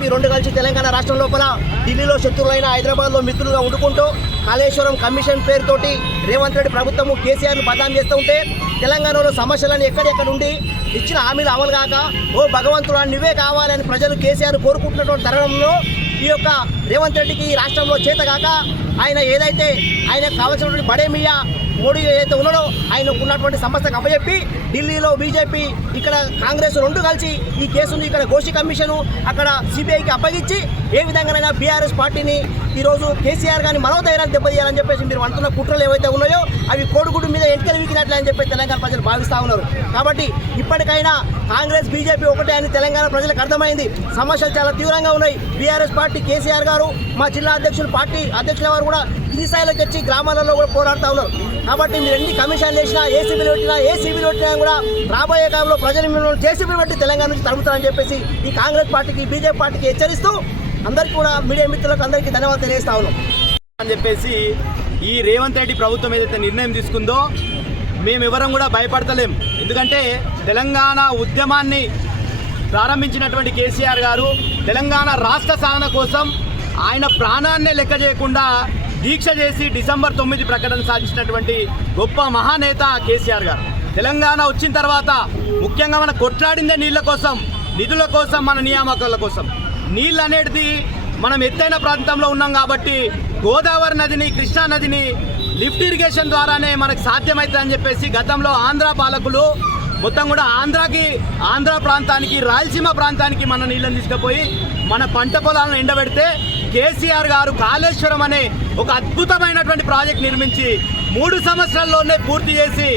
ఈ రెండు కలిసి తెలంగాణ రాష్ట్రం లోపల ఢిల్లీలో శత్రువులైన హైదరాబాద్లో మిత్రులుగా ఉండుకుంటూ కాళేశ్వరం కమిషన్ పేరుతోటి రేవంత్ రెడ్డి ప్రభుత్వము కేసీఆర్ను బదాం చేస్తూ ఉంటే తెలంగాణలో సమస్యలను ఎక్కడెక్కడ ఉండి ఇచ్చిన హామీలు అమలు కాక ఓ భగవంతుడా నువ్వే కావాలని ప్రజలు కేసీఆర్ కోరుకుంటున్నటువంటి తరుణంలో ఈ యొక్క రేవంత్ రెడ్డికి ఈ రాష్ట్రంలో చేతగాక ఆయన ఏదైతే ఆయనకు కావాల్సినటువంటి బడేమియా మోడీ ఏదైతే ఉన్నాడో ఆయనకు ఉన్నటువంటి సంస్థకు అప్పచెప్పి ఢిల్లీలో బీజేపీ ఇక్కడ కాంగ్రెస్ రెండు కలిసి ఈ కేసును ఇక్కడ గోషి కమిషను అక్కడ సిబిఐకి అప్పగించి ఏ విధంగానైనా బీఆర్ఎస్ పార్టీని ఈరోజు కేసీఆర్ గాని మనోధైర్యాన్ని దెబ్బతీయాలని చెప్పేసి మీరు అంటున్న కుట్రలు ఏవైతే ఉన్నాయో అవి కోడిగుడ్డు మీద ఎంటకలు వీకినట్లే అని చెప్పి తెలంగాణ ప్రజలు భావిస్తూ ఉన్నారు. కాబట్టి ఇప్పటికైనా కాంగ్రెస్ బీజేపీ ఒకటే అని తెలంగాణ ప్రజలకు అర్థమైంది. సమస్యలు చాలా తీవ్రంగా ఉన్నాయి. బీఆర్ఎస్ పార్టీ కేసీఆర్ గారు మా జిల్లా అధ్యక్షులు పార్టీ అధ్యక్షుల వారు కూడా ఈ స్థాయిలోకి వచ్చి గ్రామాలలో కూడా పోరాడుతూ ఉన్నారు. కాబట్టి మీరు ఎన్ని కమిషన్లు వేసినా ఏసీబీలు పెట్టినా ఏసీబీలు పెట్టినా కూడా రాబోయే కాలంలో ప్రజలు మిమ్మల్ని జేసీబీలు బట్టి తెలంగాణ నుంచి తరుముతారని చెప్పేసి ఈ కాంగ్రెస్ పార్టీకి బీజేపీ పార్టీకి హెచ్చరిస్తూ అందరికీ కూడా మీడియా మిత్రులకు అందరికీ ధన్యవాదాలు తెలియజేస్తా ఉన్నాం. అని చెప్పేసి ఈ రేవంత్ రెడ్డి ప్రభుత్వం ఏదైతే నిర్ణయం తీసుకుందో మేము ఎవరం కూడా భయపడతలేం. ఎందుకంటే తెలంగాణ ఉద్యమాన్ని ప్రారంభించినటువంటి కేసీఆర్ గారు తెలంగాణ రాష్ట్ర సాధన కోసం ఆయన ప్రాణాన్నే లెక్క చేయకుండా దీక్ష చేసి డిసెంబర్ తొమ్మిది ప్రకటన సాధించినటువంటి గొప్ప మహానేత కేసీఆర్ గారు. తెలంగాణ వచ్చిన తర్వాత ముఖ్యంగా మన కొట్లాడిందే నీళ్ళ కోసం నిధుల కోసం మన నియామకాల కోసం. నీళ్ళు అనేది మనం ఎత్తైన ప్రాంతంలో ఉన్నాం కాబట్టి గోదావరి నదిని కృష్ణా నదిని లిఫ్ట్ ఇరిగేషన్ ద్వారానే మనకు సాధ్యమవుతుందని చెప్పేసి గతంలో ఆంధ్ర పాలకులు మొత్తం కూడా ఆంధ్రాకి ఆంధ్ర ప్రాంతానికి రాయలసీమ ప్రాంతానికి మన నీళ్ళని తీసుకుపోయి మన పంట పొలాలను ఎండబెడితే కేసీఆర్ గారు కాళేశ్వరం అనే ఒక అద్భుతమైనటువంటి ప్రాజెక్ట్ నిర్మించి మూడు సంవత్సరాల్లోనే పూర్తి చేసి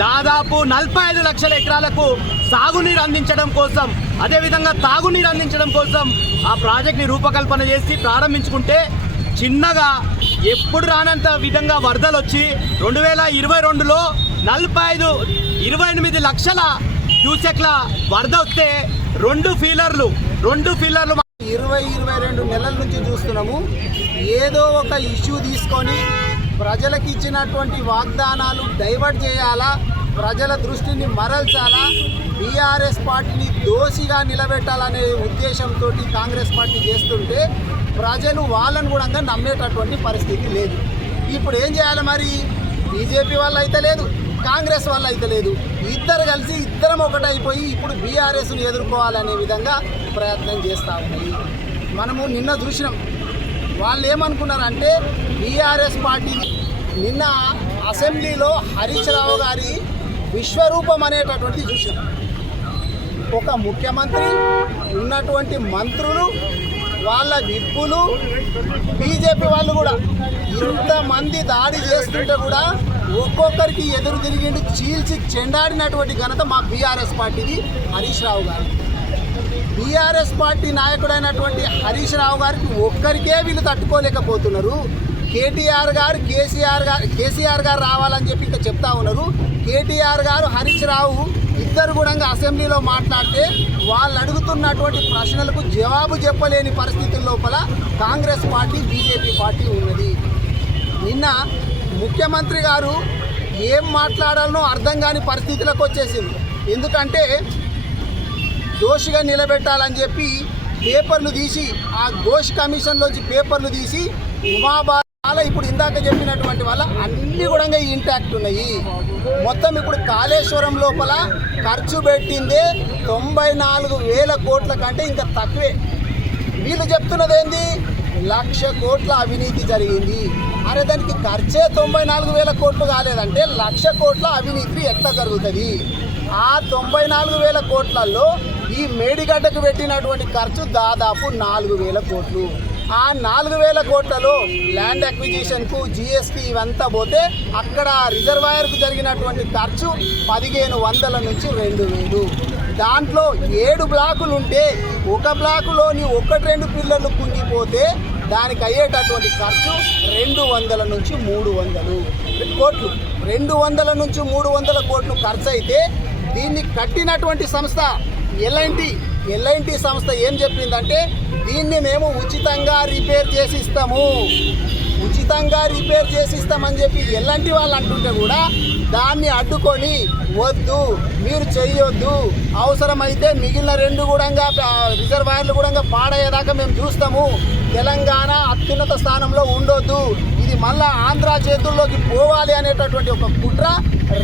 దాదాపు నలభై ఐదు లక్షల ఎకరాలకు సాగునీరు అందించడం కోసం అదేవిధంగా తాగునీరు అందించడం కోసం ఆ ప్రాజెక్ట్ని రూపకల్పన చేసి ప్రారంభించుకుంటే చిన్నగా ఎప్పుడు రానంత విధంగా వరదలు వచ్చి రెండు వేల ఇరవై రెండులో నలభై ఐదు ఇరవై ఎనిమిది లక్షల క్యూసెక్ల వరద వస్తే రెండు ఫీలర్లు రెండు ఫీలర్లు ఇరవై ఇరవై రెండు నెలల నుంచి చూస్తున్నాము. ఏదో ఒక ఇష్యూ తీసుకొని ప్రజలకు ఇచ్చినటువంటి వాగ్దానాలు డైవర్ట్ చేయాలా? ప్రజల దృష్టిని మరల్చాలా? బీఆర్ఎస్ పార్టీని దోషిగా నిలబెట్టాలనే ఉద్దేశంతో కాంగ్రెస్ పార్టీ చేస్తుంటే ప్రజలు వాళ్ళను కూడా నమ్మేటటువంటి పరిస్థితి లేదు. ఇప్పుడు ఏం చేయాలి మరి? బీజేపీ వాళ్ళు అయితే లేదు. కాంగ్రెస్ వల్ల అయితే లేదు. ఇద్దరు కలిసి ఇద్దరం ఒకటైపోయి ఇప్పుడు బీఆర్ఎస్ను ఎదుర్కోవాలనే విధంగా ప్రయత్నం చేస్తూ ఉన్నాయి మనము నిన్న చూసినాం. వాళ్ళు ఏమనుకున్నారంటే బీఆర్ఎస్ పార్టీ నిన్న అసెంబ్లీలో హరీష్ రావు గారి విశ్వరూపం అనేటటువంటి చూసినాం. ఒక ముఖ్యమంత్రి ఉన్నటువంటి మంత్రులు వాళ్ళ విప్పులు బీజేపీ వాళ్ళు కూడా ఇంతమంది దాడి చేస్తుంటే కూడా ఒక్కొక్కరికి ఎదురు తిరిగిండి చీల్చి చెండాడినటువంటి ఘనత మా బీఆర్ఎస్ పార్టీది హరీష్ రావు గారు. బీఆర్ఎస్ పార్టీ నాయకుడైనటువంటి హరీష్ రావు గారికి ఒక్కరికే వీళ్ళు తట్టుకోలేకపోతున్నారు. కేటీఆర్ గారు కేసీఆర్ గారు కేసీఆర్ గారు రావాలని చెప్పి ఇంకా చెప్తా ఉన్నారు. కేటీఆర్ గారు హరీష్ రావు ఇద్దరు కూడా అసెంబ్లీలో మాట్లాడితే వాళ్ళు అడుగుతున్నటువంటి ప్రశ్నలకు జవాబు చెప్పలేని పరిస్థితుల లోపల కాంగ్రెస్ పార్టీ బీజేపీ పార్టీ ఉన్నది. నిన్న ముఖ్యమంత్రి గారు ఏం మాట్లాడాలనో అర్థం కాని పరిస్థితులకు వచ్చేసింది. ఎందుకంటే దోషిగా నిలబెట్టాలని చెప్పి పేపర్లు తీసి ఆ ఘోష్ కమిషన్లోంచి పేపర్లు తీసి ఉమాబాద్ చాలా ఇప్పుడు ఇందాక చెప్పినటువంటి వల్ల అన్ని కూడా ఇంటాక్ట్ ఉన్నాయి. మొత్తం ఇప్పుడు కాళేశ్వరం లోపల ఖర్చు పెట్టిందే తొంభై నాలుగు వేల కోట్ల కంటే ఇంకా తక్కువే. వీళ్ళు చెప్తున్నది ఏంది? లక్ష కోట్ల అవినీతి జరిగింది. అరే దానికి ఖర్చే తొంభై నాలుగు వేల కోట్లు కాలేదంటే లక్ష కోట్ల అవినీతి ఎట్లా జరుగుతుంది? ఆ తొంభై నాలుగు వేల కోట్లలో ఈ మేడిగడ్డకు పెట్టినటువంటి ఖర్చు దాదాపు నాలుగు వేల కోట్లు. ఆ నాలుగు వేల కోట్లలో ల్యాండ్ అక్విజిషన్కు జిఎస్టీ ఇవంతా పోతే అక్కడ రిజర్వాయర్కు జరిగినటువంటి ఖర్చు పదిహేను వందల నుంచి రెండు వేలు. దాంట్లో ఏడు బ్లాకులు ఉంటే ఒక బ్లాకులోని ఒకటి రెండు పిల్లలు కుంగిపోతే దానికి అయ్యేటటువంటి ఖర్చు రెండు వందల నుంచి మూడు వందలు. కోట్లు. రెండు వందల నుంచి మూడు వందల కోట్లు ఖర్చు అయితే దీన్ని కట్టినటువంటి సంస్థ ఎల్ఐంటి ఎల్ఐంటి సంస్థ ఏం చెప్పిందంటే దీన్ని మేము ఉచితంగా రిపేర్ చేసి ఇస్తాము. ఉచితంగా రిపేర్ చేసి ఇస్తామని చెప్పి ఎలాంటి వాళ్ళు అంటుంటే కూడా దాన్ని అడ్డుకొని వద్దు మీరు చేయొద్దు అవసరమైతే మిగిలిన రెండు కూడా రిజర్వాయర్లు కూడా పాడయ్యేదాకా మేము చూస్తాము. తెలంగాణ అత్యున్నత స్థానంలో ఉండొద్దు. ఇది మళ్ళా ఆంధ్ర చేతుల్లోకి పోవాలి అనేటటువంటి ఒక కుట్ర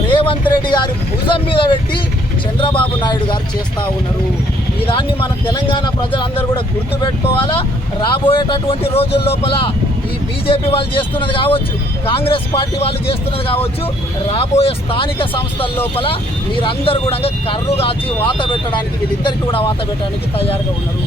రేవంత్ రెడ్డి గారి భుజం మీద పెట్టి చంద్రబాబు నాయుడు గారు చేస్తూ ఉన్నారు. ఈ దాన్ని మన తెలంగాణ ప్రజలందరూ కూడా గుర్తుపెట్టుకోవాలా? రాబోయేటటువంటి రోజుల లోపల బీజేపీ వాళ్ళు చేస్తున్నది కావచ్చు కాంగ్రెస్ పార్టీ వాళ్ళు చేస్తున్నది కావచ్చు రాబోయే స్థానిక సంస్థల లోపల మీరందరూ కూడా కర్రు కాచి వాత పెట్టడానికి వీళ్ళిద్దరికి కూడా వాత పెట్టడానికి తయారుగా ఉన్నారు.